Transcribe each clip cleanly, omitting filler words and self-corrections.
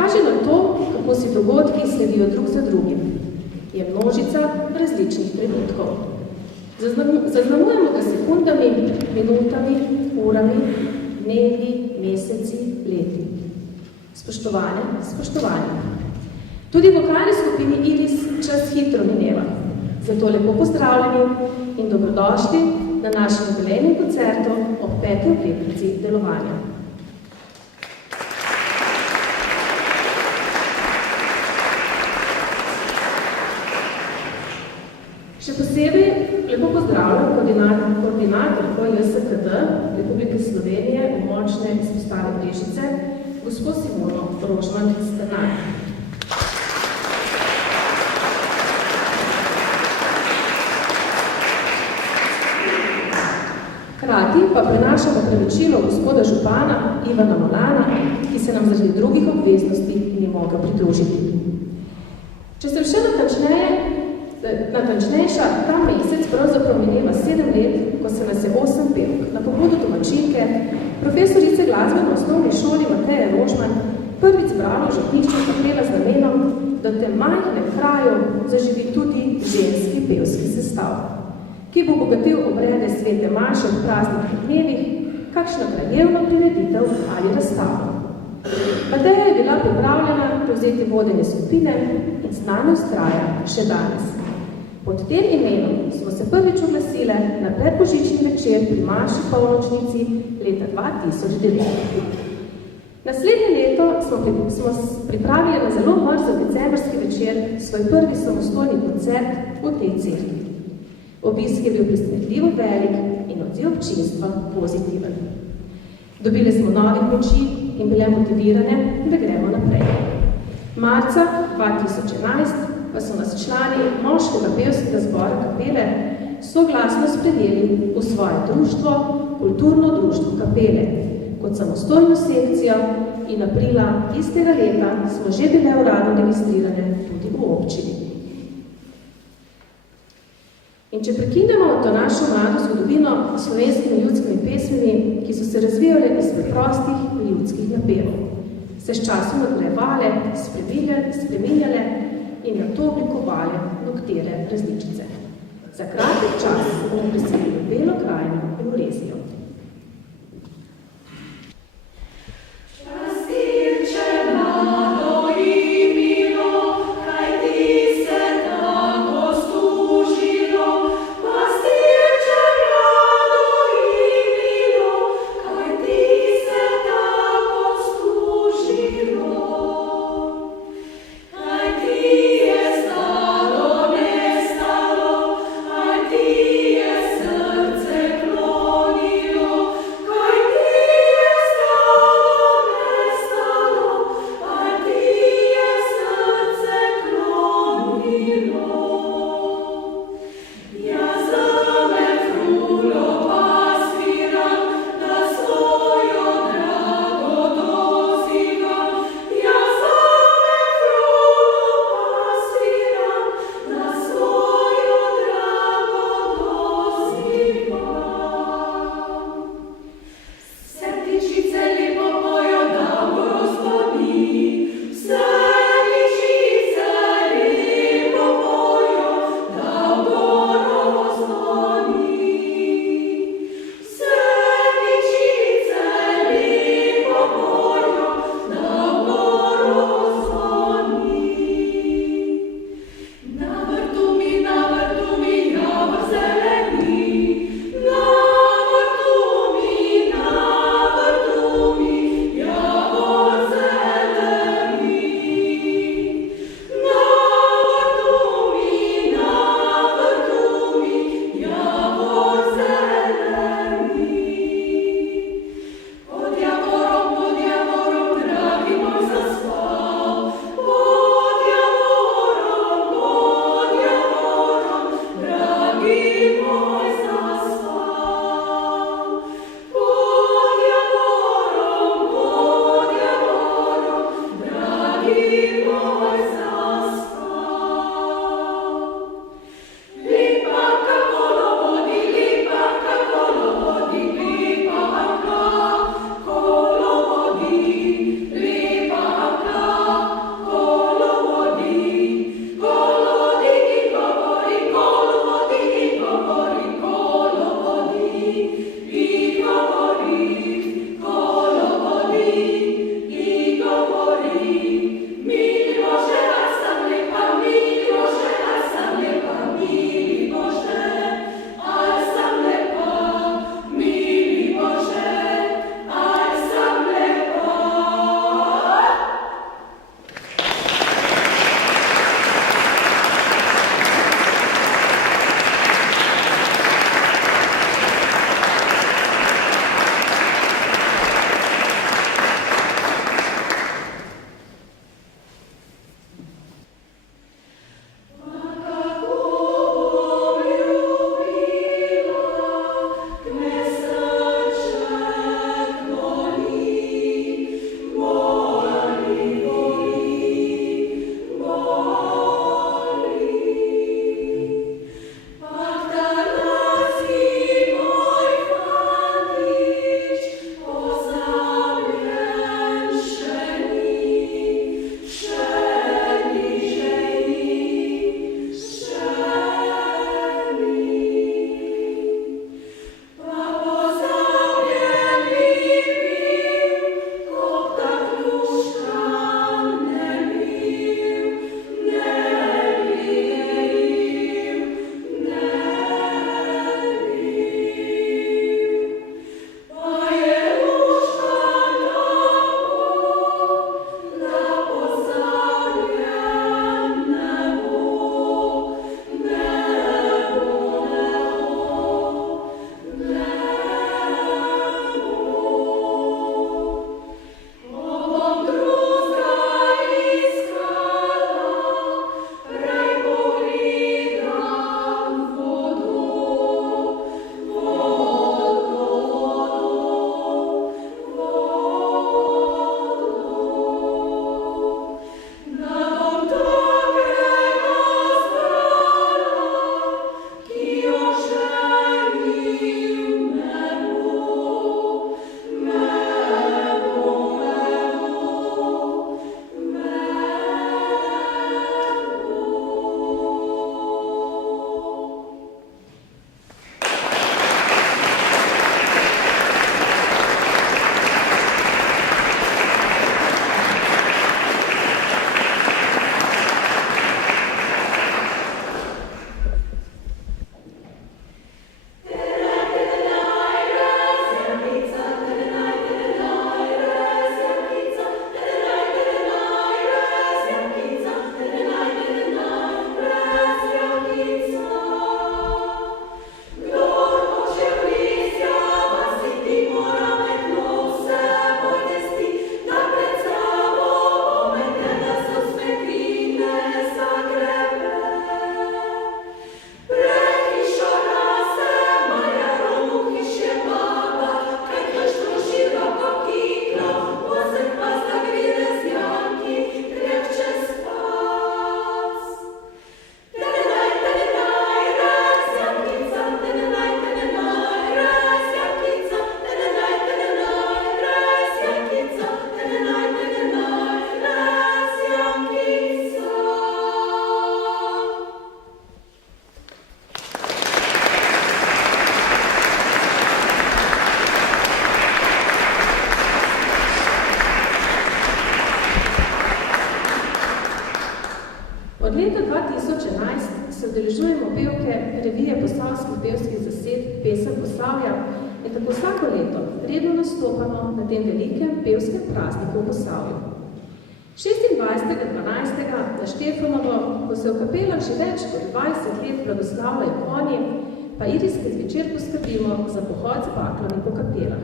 kaže nam to, kako si dogodki sledijo drug za drugim. Je množica različnih trenutkov. Zaznamujemo ga sekundami, minutami, urami, dnevi, meseci, leti. Spoštovanje. Tudi v vokalni skupini Iris čas hitro mineva. Zato lepo pozdravljeni in dobrodošli na našem jubilejnem koncertu ob 5. obletnici delovanja. Še posebej lepo pozdravljam koordinatorko JSKD Republike Slovenije v močne izpostave Brežice, gospod Simono Rožman-Sternak. Hkrati pa prenašamo pravičilo gospoda župana Ivana Molana, ki se nam zaradi drugih obveznosti ni mogel pridružiti. Če sem še natančnejša, ta mesec pravzaprav mineva 7 let, ko se nas je 8 pevk na pobudo domačinke, profesorice glasbe na osnovni šoli Mateje Rožman prvič zbrala v župnišču kapela z namenom, da v tem majhnem kraju zaživi tudi ženski pevski sestav, ki bo obogatil obrede svete maše v praznih dnevih, kakšna krajevna prireditev ali razstava. Mateja je bila pripravljena prevzeti vodenje skupine in z nami vztraja še danes. Pod tem imenom smo se prvič oglasile na predbožični večer pri maši polnočnici leta 2009. Naslednje leto smo pripravili na zelo mrzel decembrski večer svoj prvi samostojni koncert v tej cerkvi. Obisk je bil presenetljivo velik in odziv občinstva pozitiven. Dobili smo novih moči in bile motivirane, da gremo naprej. Marca 2011 pa so nas člani moškega pevskega zbora kapele soglasno sprejeli v svoje društvo, kulturno društvo kapele, kot samostojno sekcijo in aprila istega leta smo že bile uradno registrirane tudi v občini. In če prekinemo to našo mlado zgodovino slovenskimi ljudskimi pesmimi, ki so se razvijale iz preprostih ljudskih napevov, se s časom nadgrajevale, spreminjale in na to oblikovale nekatere različice. Za kratek čas bomo preselili Belo krajino in Orezijo. Od leta 2011 se udeležujemo pevke revije posavskih pevskih zased Pesem Posavja in tako vsako leto redno nastopamo na tem velikem pevskem prazniku v Posavju. 26.12. na Štefamovo, ko se v kapelah že več kot 20 let blagoslavljajo konji, pa irijski zvečer poskrbimo za pohod z baklami po kapelah,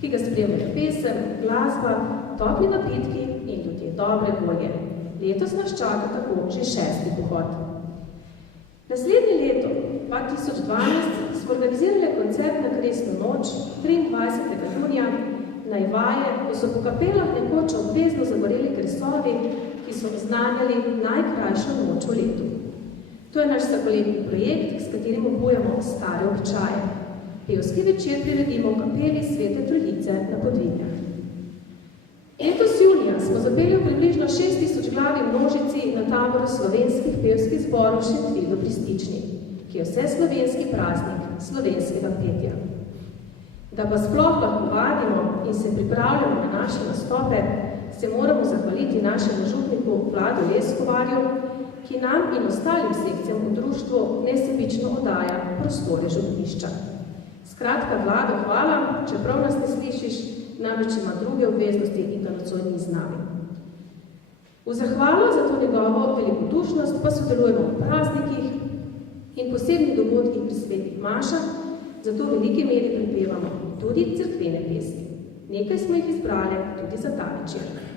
ki ga spremljajo pesem, glasba, topli napitki in ljudje dobre volje. Letos nas čaka tako že 6. pohod. Naslednje leto, 2012, smo organizirali koncert na Kresno noč, 23. junija, najvaje, ko so po kapelah nekoč obvezno zagoreli kresovi, ki so oznanjali najkrajšo noč v letu. To je naš vsakoletni projekt, s katerim obujamo stare običaje. Pevski večer priredimo v kapeli Svete Trojice na Podvinjah. Letos junija smo zapeli v približno 6000 glavi množici na taboru slovenskih pevskih zborov Šentvidu pri Stični, ki je vse slovenski praznik slovenskega petja. Da pa sploh lahko vadimo in se pripravljamo na naše nastope, se moramo zahvaliti našemu župniku Vladu Leskovarju, ki nam in ostalim sekcijam v društvu nesebično oddaja prostore župnišča. Skratka, Vlado, hvala, čeprav nas ne slišiš, namreč ima druge obveznosti in da nocoj ni z nami. V zahvalo za to njegovo velikodušnost pa sodelujemo v praznikih in posebnih dogodkih pri svetih mašah, zato v veliki meri pripevamo tudi cerkvene pesmi. Nekaj smo jih izbrali tudi za ta večer.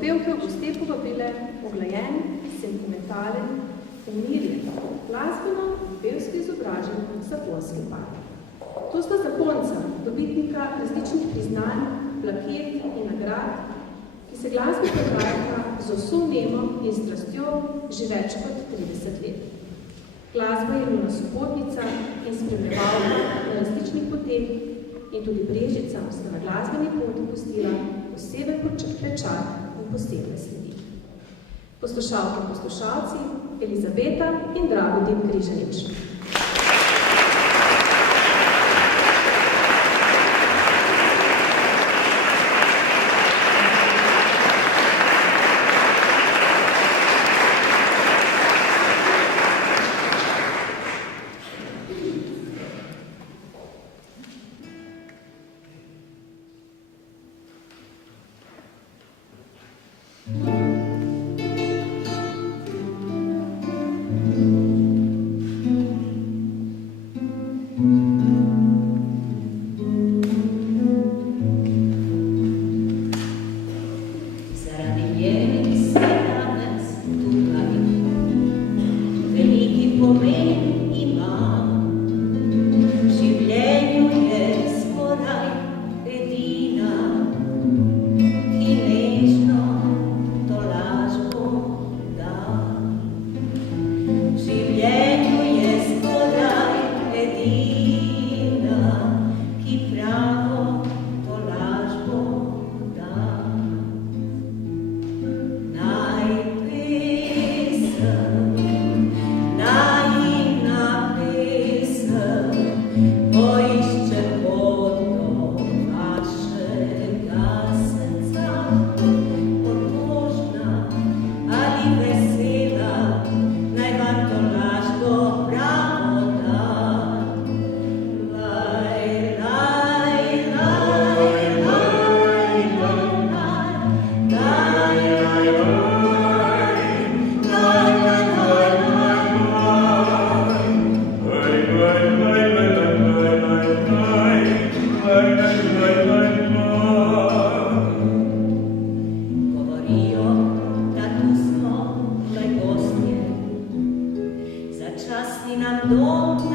pevke v goste povabile oglajen, sentimentalen, umirjen, glasbeno in pevski izobražen zakonski par. To sta zakonca, dobitnika različnih priznanj, plaket in nagrad, ki se glasbi predvajata z vso vnemo in strastjo že več kot 30 let. Glasba je njuna sopotnica in spremljevalka na različnih poteh in tudi Brežicam sta na glasbeni poti pustila poseben pečat in posebne sledi. Poslušalke in poslušalci, Elizabeta in Dragodin Križanič. Vagabund,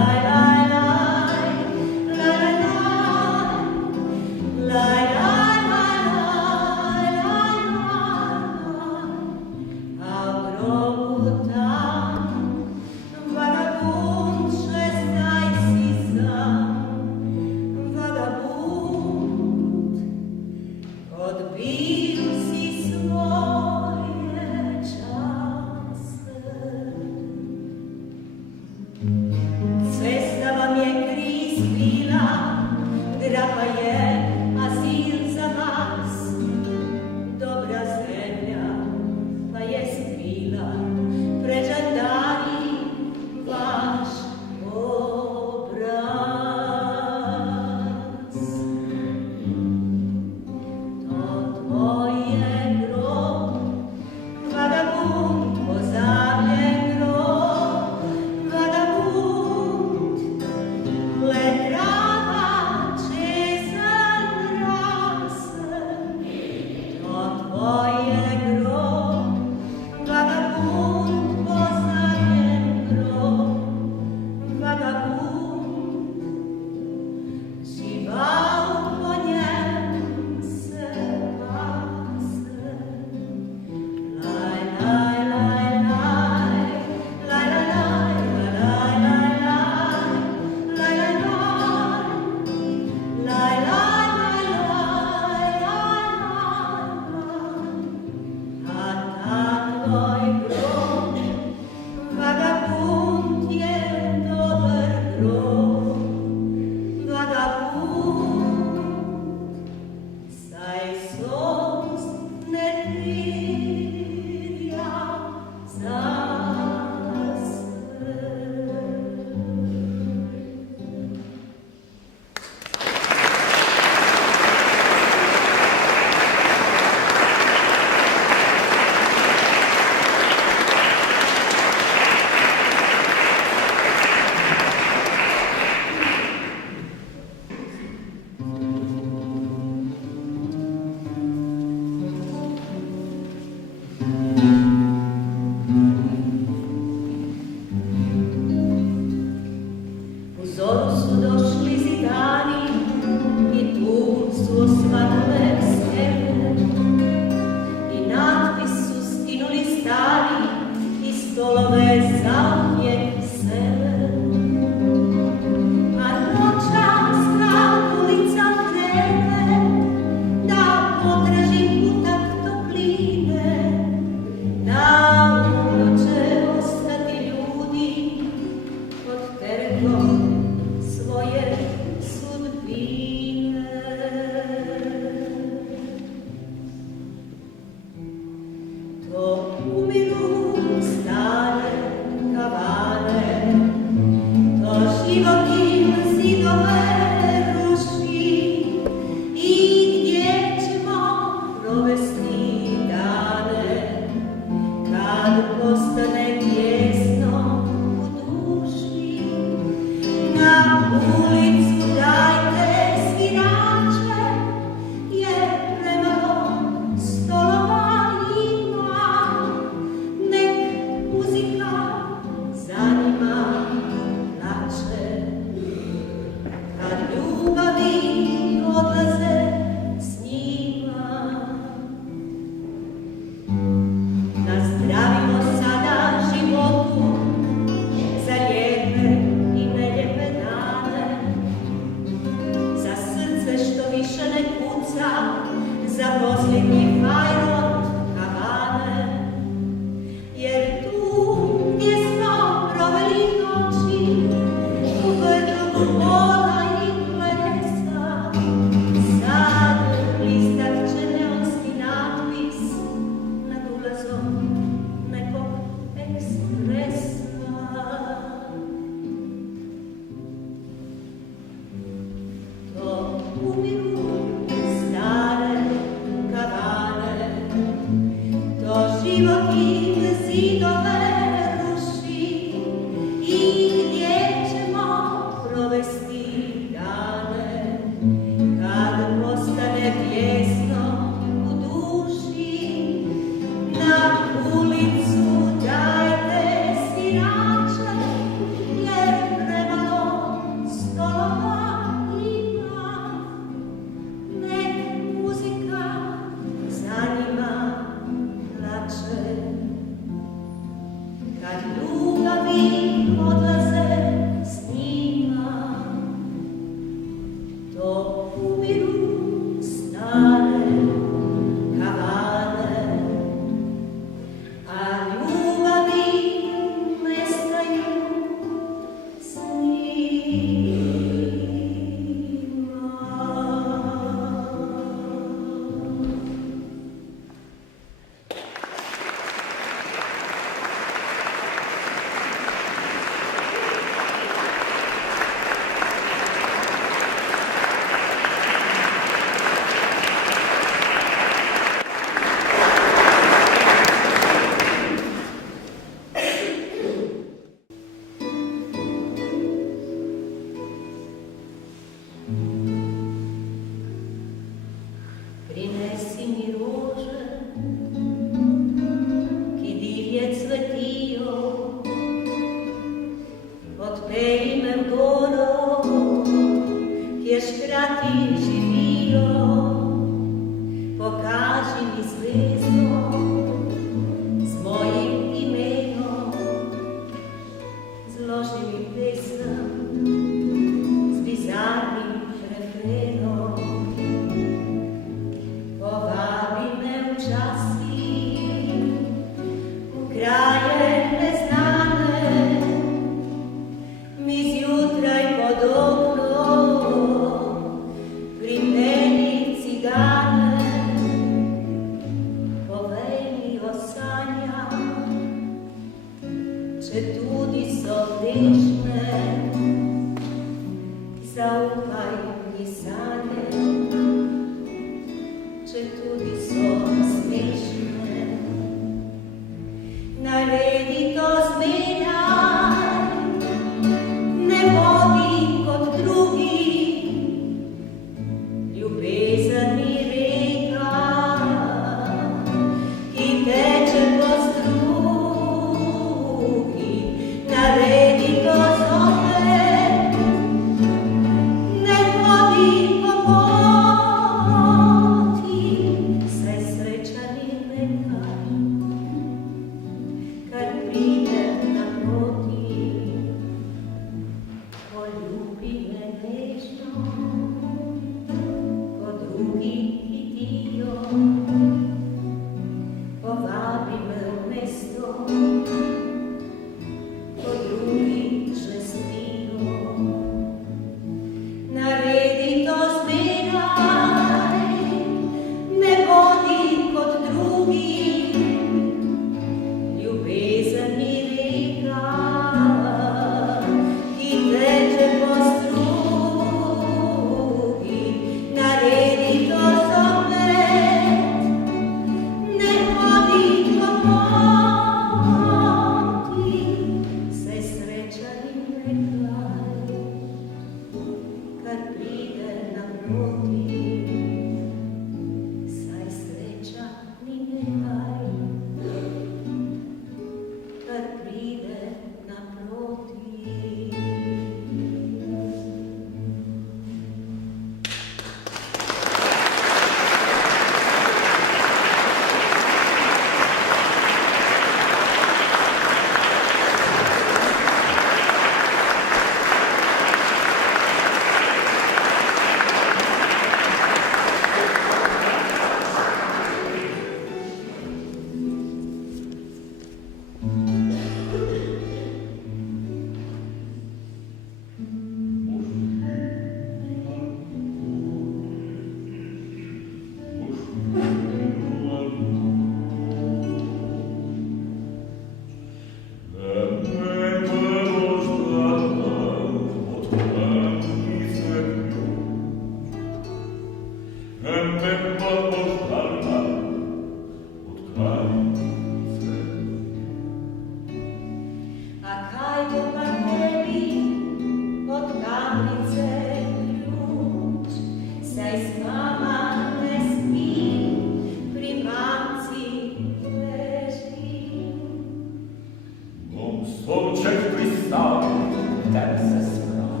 tebe se sprav.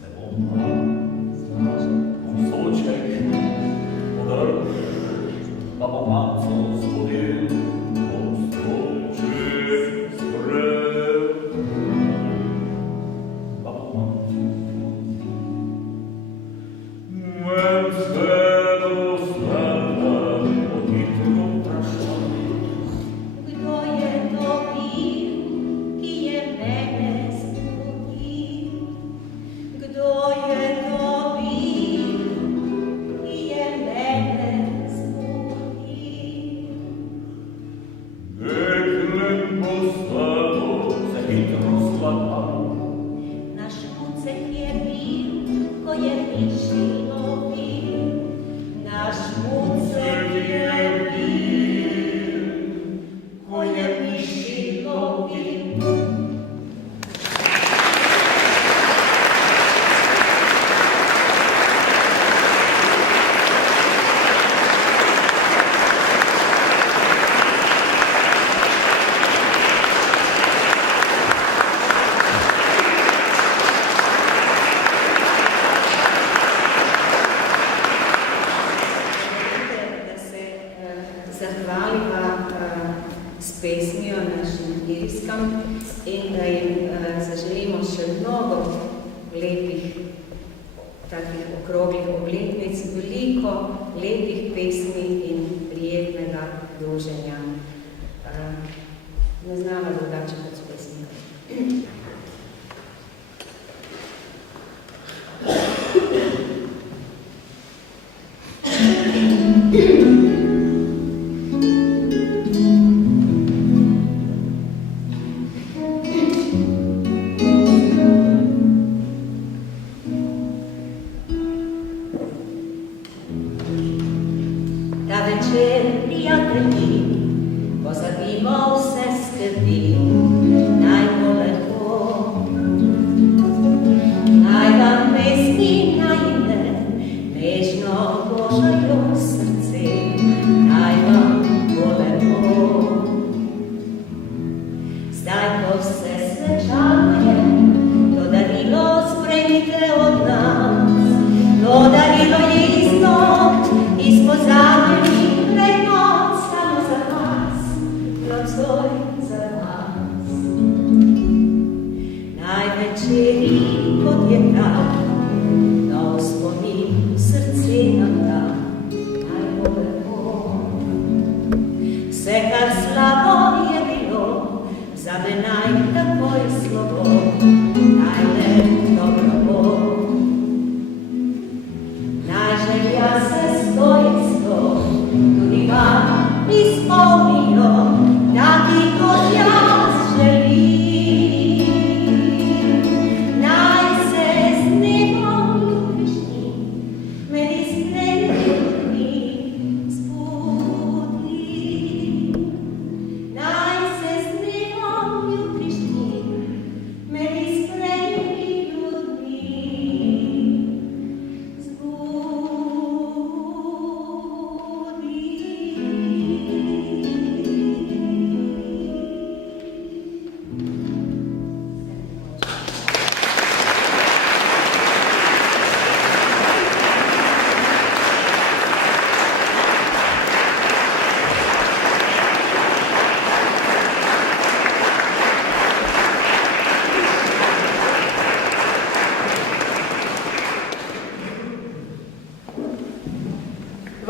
Se bom soček podrž, pa bom mamco spodil, bom soček sprel. Pa bom mamco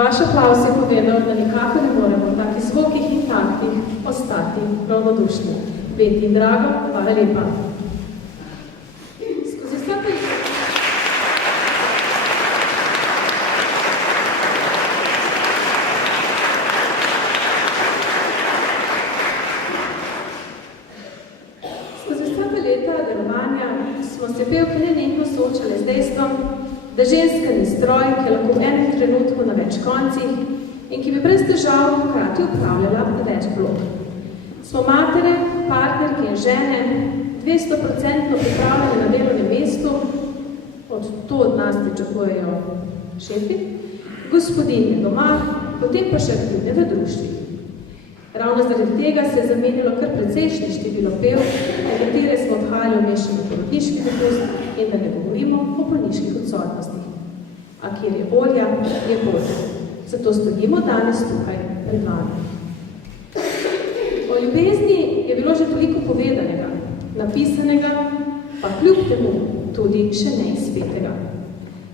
Vaš aplavz je povedal, da nikako ne moremo v takih zvokih in taktih ostati ravnodušni. Beti in drago, hvala lepa. Skozi vsa ta leta delovanja smo se pevke nenehno soočale z dejstvom, da ženska ni stroj, ki je lahko v enem trenutku na več koncih in ki bi brez težav hkrati upravljala več vlog. Smo matere, partnerke in žene, 200% pripravljene na delovnem mestu, to od nas pričakujejo šefi, gospodinje doma, potem pa še aktivne v društvi. Ravno zaradi tega se je zamenjalo kar precejšnje število pev, nekatere smo odhajali v mešani porodniški dopust in da ne govorimo o bolniških odsotnostih. A kjer je volja, je volja. Zato stojimo danes tukaj pred vami. O ljubezni je bilo že toliko povedanega, napisanega, pa kljub temu tudi še neizpetega.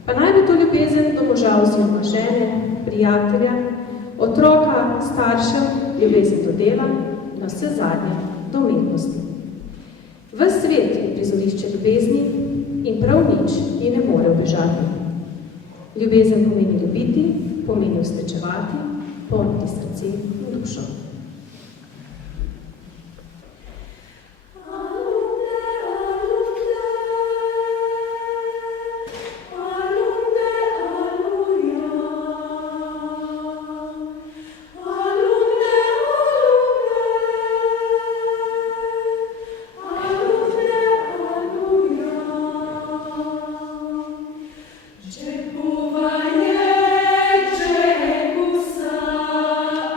Pa naj bi to ljubezen do moža oziroma žene, prijatelja, otroka, staršev, ljubezen do dela, na vse zadnje do umetnosti. Ves svet je prizorišče ljubezni in prav nič ji ne more ubežati. Ljubezen pomeni ljubiti, pomeni usrečevati, polniti srce in dušo.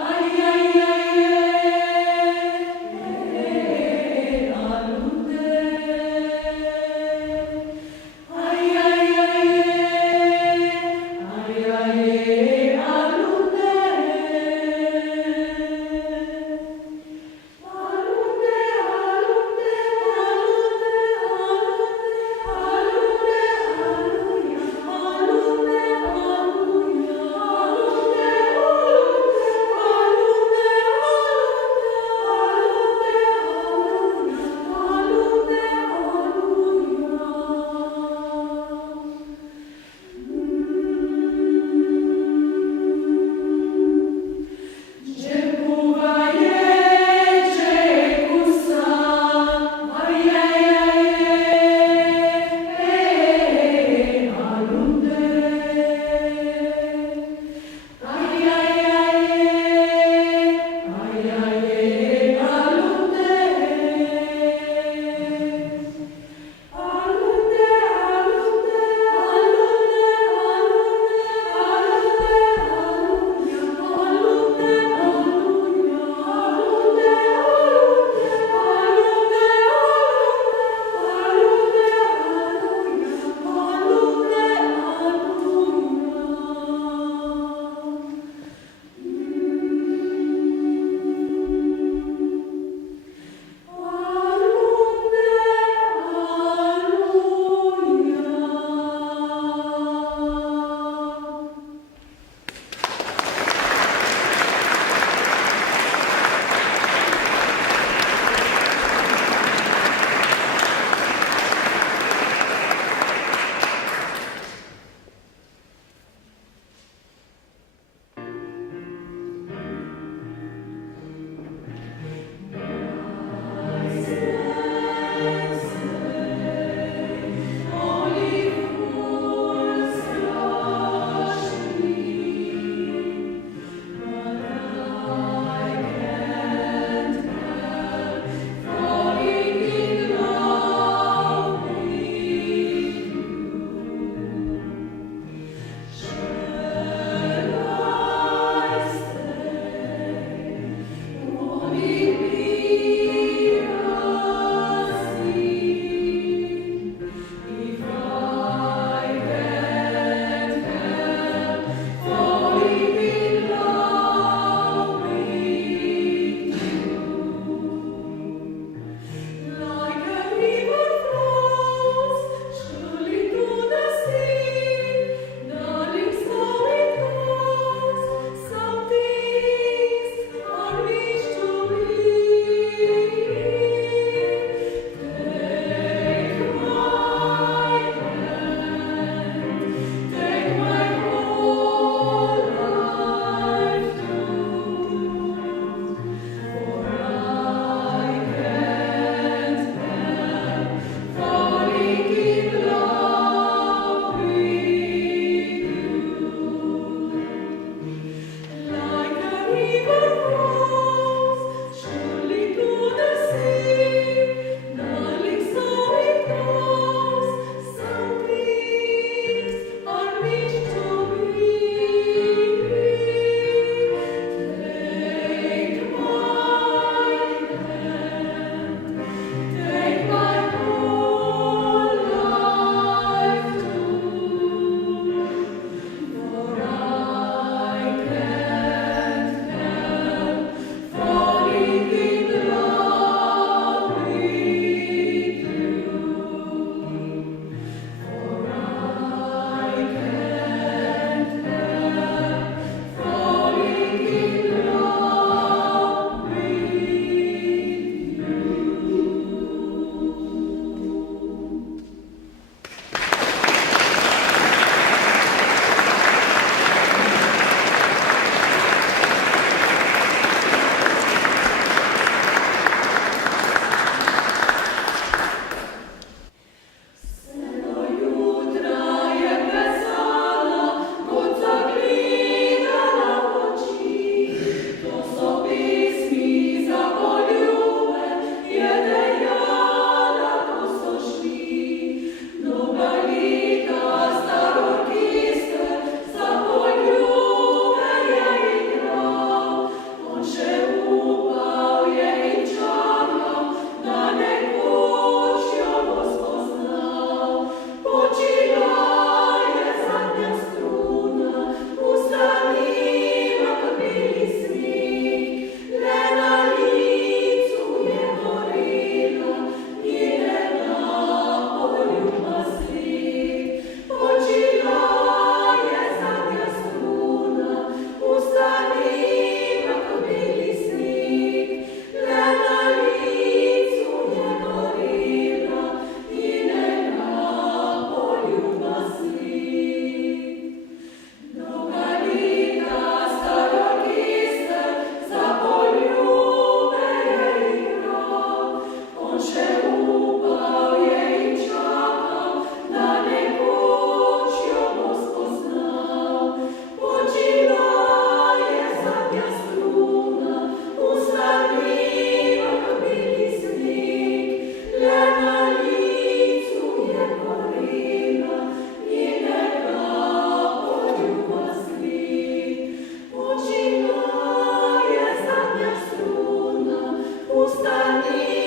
Ay, ay, ay. Ustami,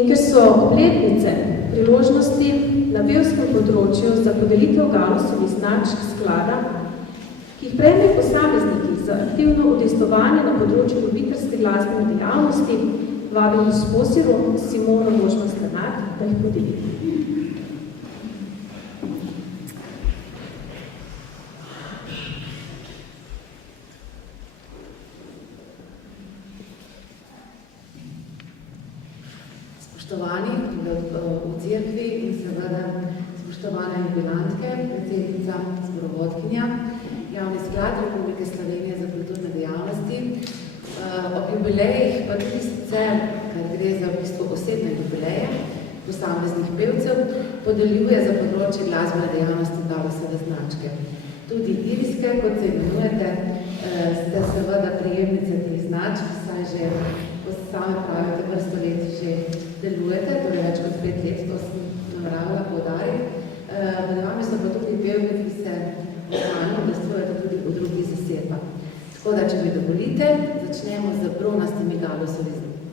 In ker so obletnice priložnosti na pevskem področju za podelitev Galusovih značk sklada, ki jih prejmejo posamezniki za aktivno udejstvovanje na področju ljubiteljske glasbene dejavnosti, vabim gospo Simono Rožman-Sternat, da jih podeli. Spoštovani v cerkvi in seveda spoštovane jubilantke, predsednica, zborovodkinja, Javni sklad Republike Slovenije za kulturne dejavnosti. Ob jubilejih pa tudi sicer, ker gre za v bistvu osebne jubileje posameznih pevcev, podeljuje za področje glasbene dejavnosti Galusove značke. Tudi iriske, kot se imenujete, ste seveda prijemnice teh značk, saj že po same pravite vrsto let že delujete, torej več kot 5 let, to sem nameravala poudariti. Med vami so pa tudi pevke, ki se lokalno udejstvujete tudi v drugih zasedbah. Tako da, če mi dovolite, začnemo z bronastimi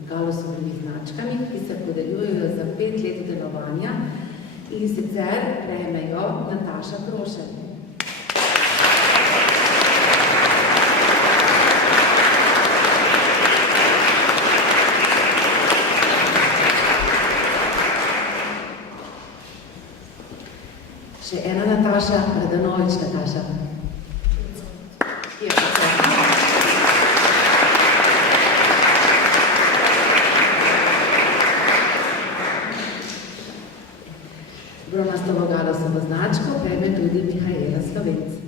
Galusovimi značkami, ki se podeljujejo za 5 let delovanja in sicer prejmejo Nataša Krošelj. Še ena Nataša, Radanovič Nataša. Bronastovo Galusovo značko prejme tudi Mihaela Slovenc.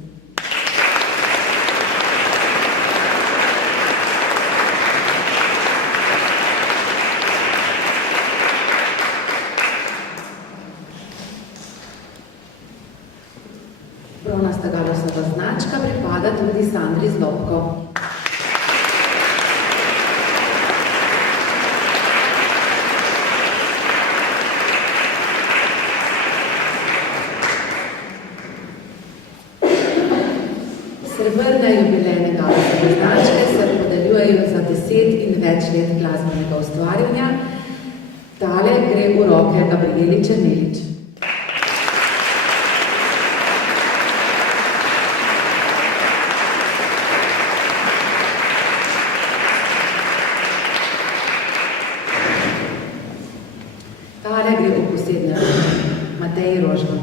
Bronasta Galusova značka pripada tudi Sandri Zlobko. Srebrne jubilejne Galusove značke se podeljujejo za 10 in več let glasbenega ustvarjanja. Tale gre v roke Gabrieli Černelič. Tale gre v posebne roke Mateji Rožman.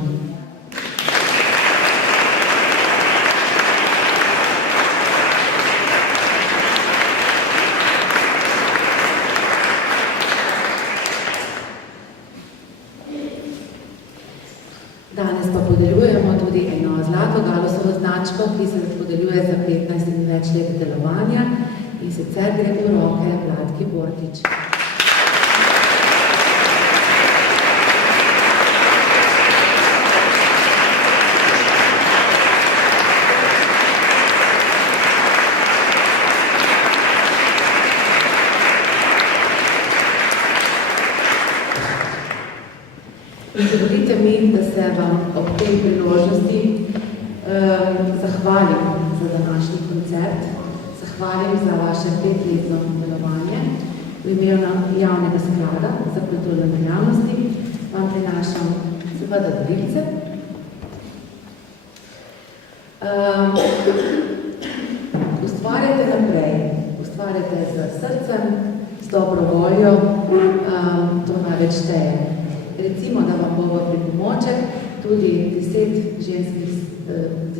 Danes pa podeljujemo tudi eno zlato Galusovo značko, ki se podeljuje za 15 in več let delovanja in sicer gre v roke Vladki Bortič. In dovolite mi, da se vam ob tej priložnosti zahvalim za današnji koncert, zahvalim za vaše 5-letno delovanje. V imenu Javnega sklada za kulturne dejavnosti vam prinašam seveda darilce. Ustvarjate naprej, ustvarjate z srcem, z dobro voljo, to največ šteje. Recimo, da vam bo v pripomoček tudi 10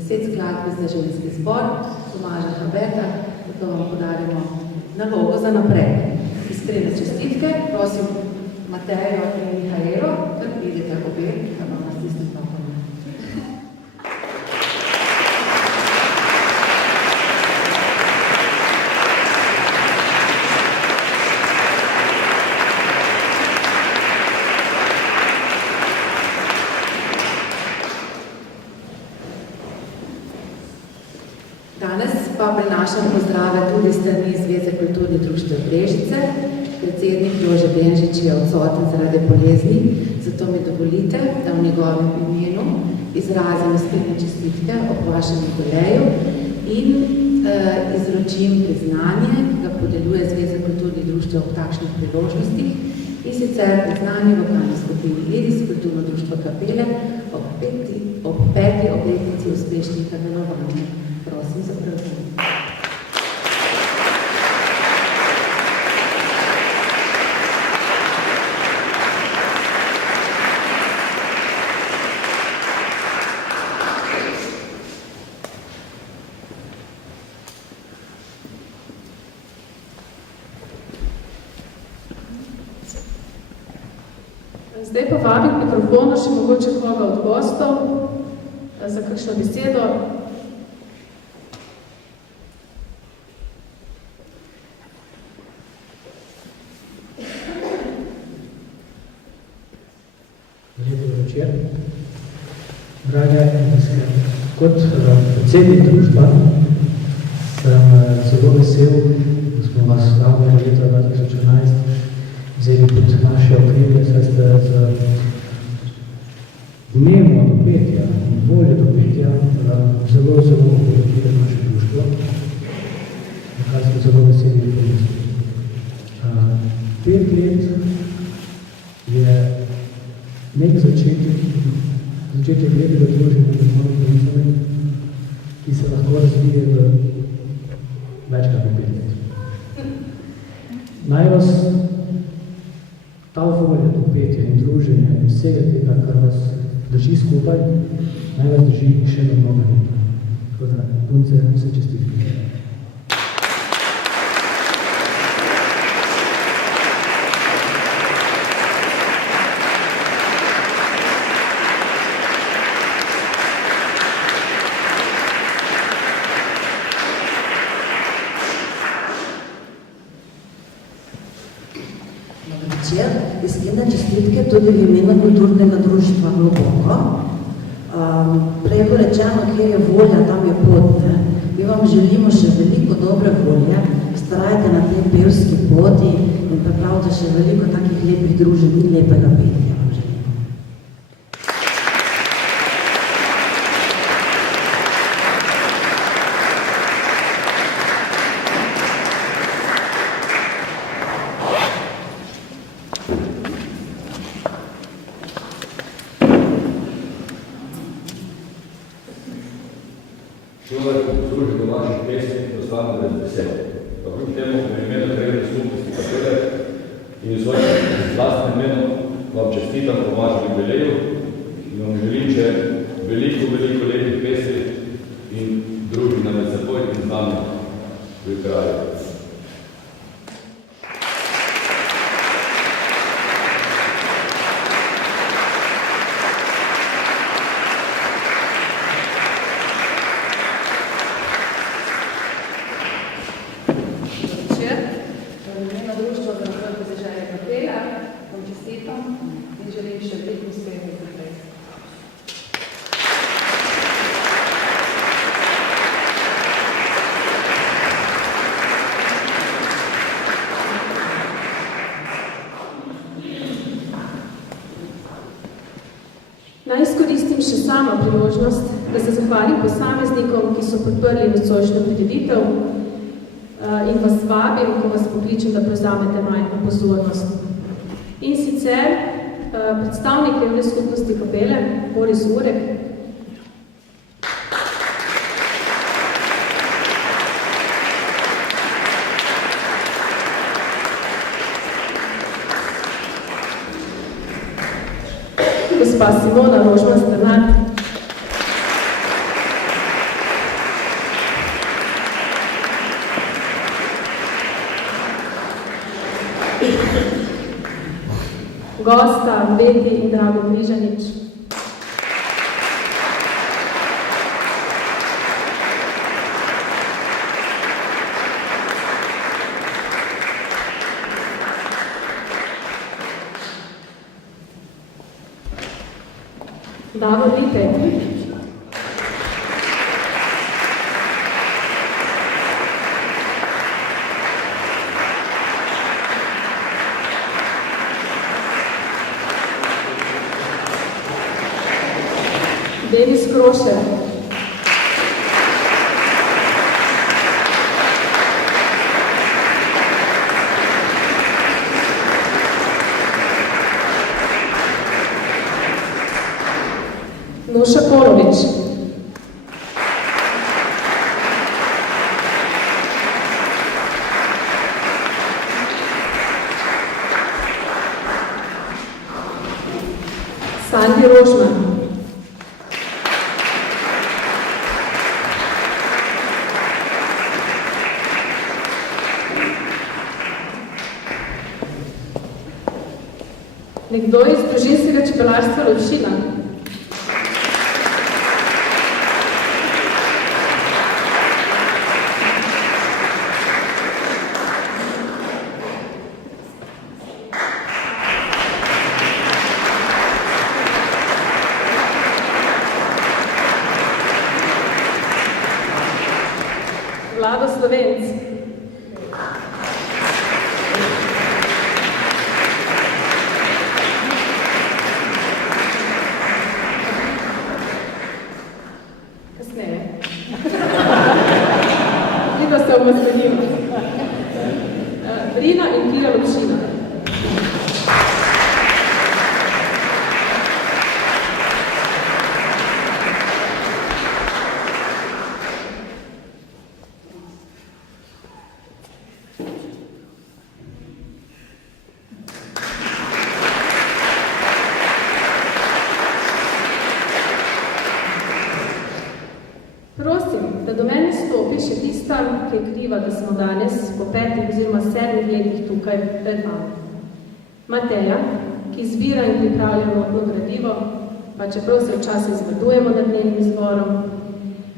skladb za ženski zbor Tomaža Habeta, zato vam podarimo nalogo za naprej. Iskrene čestitke, prosim Matejo in Mihaelo, da vidite obe, da vam nas tistim papom. Danes pa prinašam pozdrave tudi strani Zveze kulturnih društev Brežice. Predsednik Jože Benžič je odsoten zaradi bolezni, zato mi dovolite, da v njegovem imenu izrazim iskrene čestitke ob vašem jubileju in izročim priznanje, ki ga podeljuje Zveza kulturnih društev ob takšnih priložnostih, In sicer priznanje vokalni skupini Iris kulturno društvo Kapele ob 5. obletnici uspešnega delovanja. Prosim za prevzem. Zdaj pa vabim k mikrofonu še mogoče koga od gostov za kakšno besedo. Lepo večer. Drage, kot predsednik društva sem zelo vesel, da smo vas davno leta 2011 vzeli pod naše okrilje, saj ste z dnevom do petja in voljo do petja zelo obogatili naše društvo, na kar smo zelo veseli in pomislili. 5 let je nek začetek lepega druženja med mojim policami, ki se lahko razvije v večkrat 5 let. Naj vas ta volja do petja in druženja in vsega tega, kar vas drži skupaj, naj vas drži še na mnogo leta. Tako da, punce, vse čestitke. Iskrene čestitke tudi v imenu kulturnega društva Globoko. Prej bo rečeno, kjer je volja, tam je pot. Mi vam želimo še veliko dobre volje, vztrajajte na tej pevski poti in pripravite še veliko takih lepih druženj in lepega petja. Človek posluži do vaših pesmi, ostane brez besed. Pa kljub temu, v imenu Krevne skupnosti Kapele in v svojim vlastnem imenu vam čestitam po vašem jubileju in vam želim še veliko lepih pesmi in družina med seboj in z nami v kraju. Naj izkoristim še sama priložnost, da se zahvalim posameznikom, ki so podprli nocojšnjo prireditev in vas vabim, ko vas pokličem, da prevzamete majhno pozornost. In sicer predstavnik Krevne skupnosti Kapele, Boris Urek, gospa Simona Rožman-Strnat, gosta Beti in Drago Križanič, Davor Litek, Denis Krošer, Urša Polovič. Sandi Rožman. Nekdo iz družinskega čebelarstva Lovšina. Vlado Slovenc. Brina in Kira Lovšina. Prosim, da do mene stopi še tista, ki je kriva, da smo danes po 5 oziroma 7 letih tukaj pred vami. Mateja, ki zbira in pripravlja notno gradivo, pa čeprav se včasih zgledujemo nad njenim izvorom,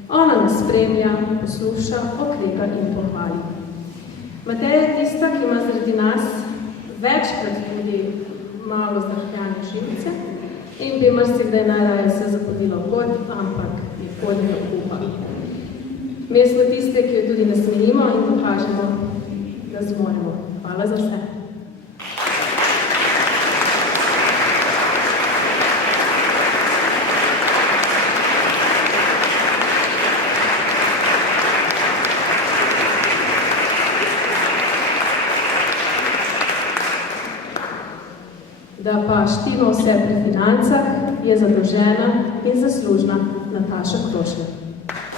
ona nas spremlja, posluša, okreka in pohvali. Mateja je tista, ki ima zaradi nas večkrat tudi malo zdahljane živce in bi marsikdaj najraje se zapodila v god, ampak je podnega kupa. Mi smo tiste, ki jo tudi nasmenimo in pokažemo, da zmoremo. Hvala za vse. Da pa štima vse pri financah, je zadolžena in zaslužna Nataša Krošljar. Thank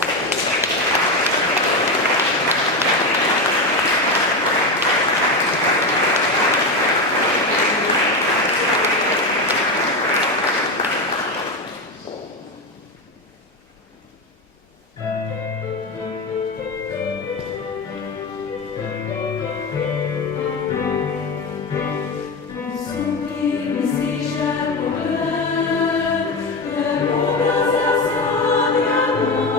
you.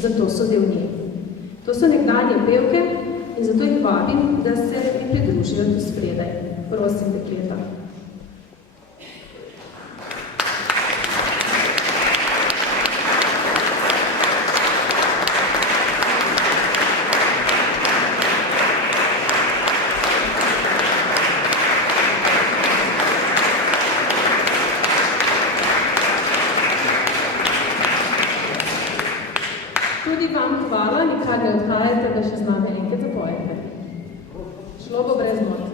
zato so del nje. To so nekdanje pevke in zato jih vabim, da se mi pridružijo tu spredaj. Prosim, dekleta. Tudi vam hvala, nikar ne odhajate, da še z nami enkrat zapojete. Šlo bo brez mot.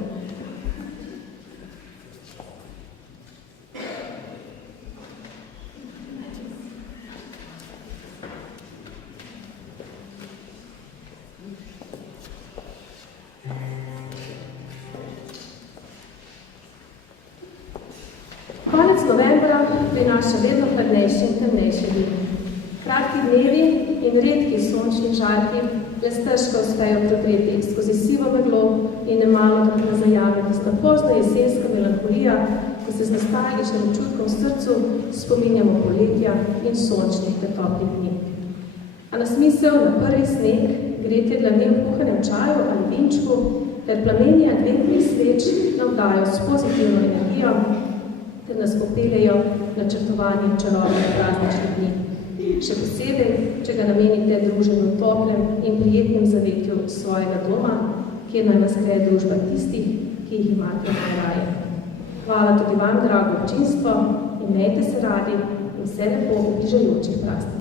Konec novembra prinaša vedno hladnejši in temnejši dni. Kratki dnevi in redki sončni žarki le stežko uspejo protreti skozi sivo meglo in nemalo tako zajame tisna pozna jesenska melankolija, ko se z nostalgičnim občutkom v srcu spominjamo poletja in sončnih ter toplih dni. A na smisel na prvi sneg, gretje dlani v kuhanem čaju ali vinčku ter plamenje adventnih sveč navdajo s pozitivno energijo ter nas popeljejo načrtovanje čarobnih prazničnih dni. Še posebej, če ga namenite druženju v toplem in prijetnem zavetju svojega doma, kjer naj vas kreje družba tistih, ki jih imate najraje. Hvala tudi vam, drago občinstvo, imejte se radi in vse lepo v bližajočih praznikih.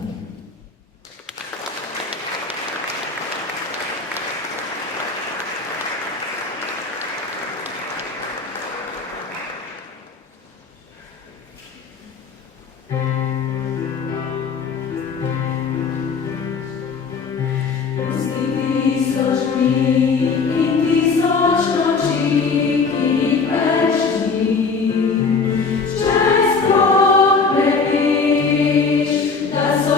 Da so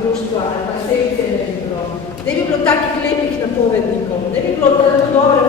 društva ali pa sekcije ne bi bilo. Ne bi bilo takih lepih napovednikov, ne bi bilo tako dobre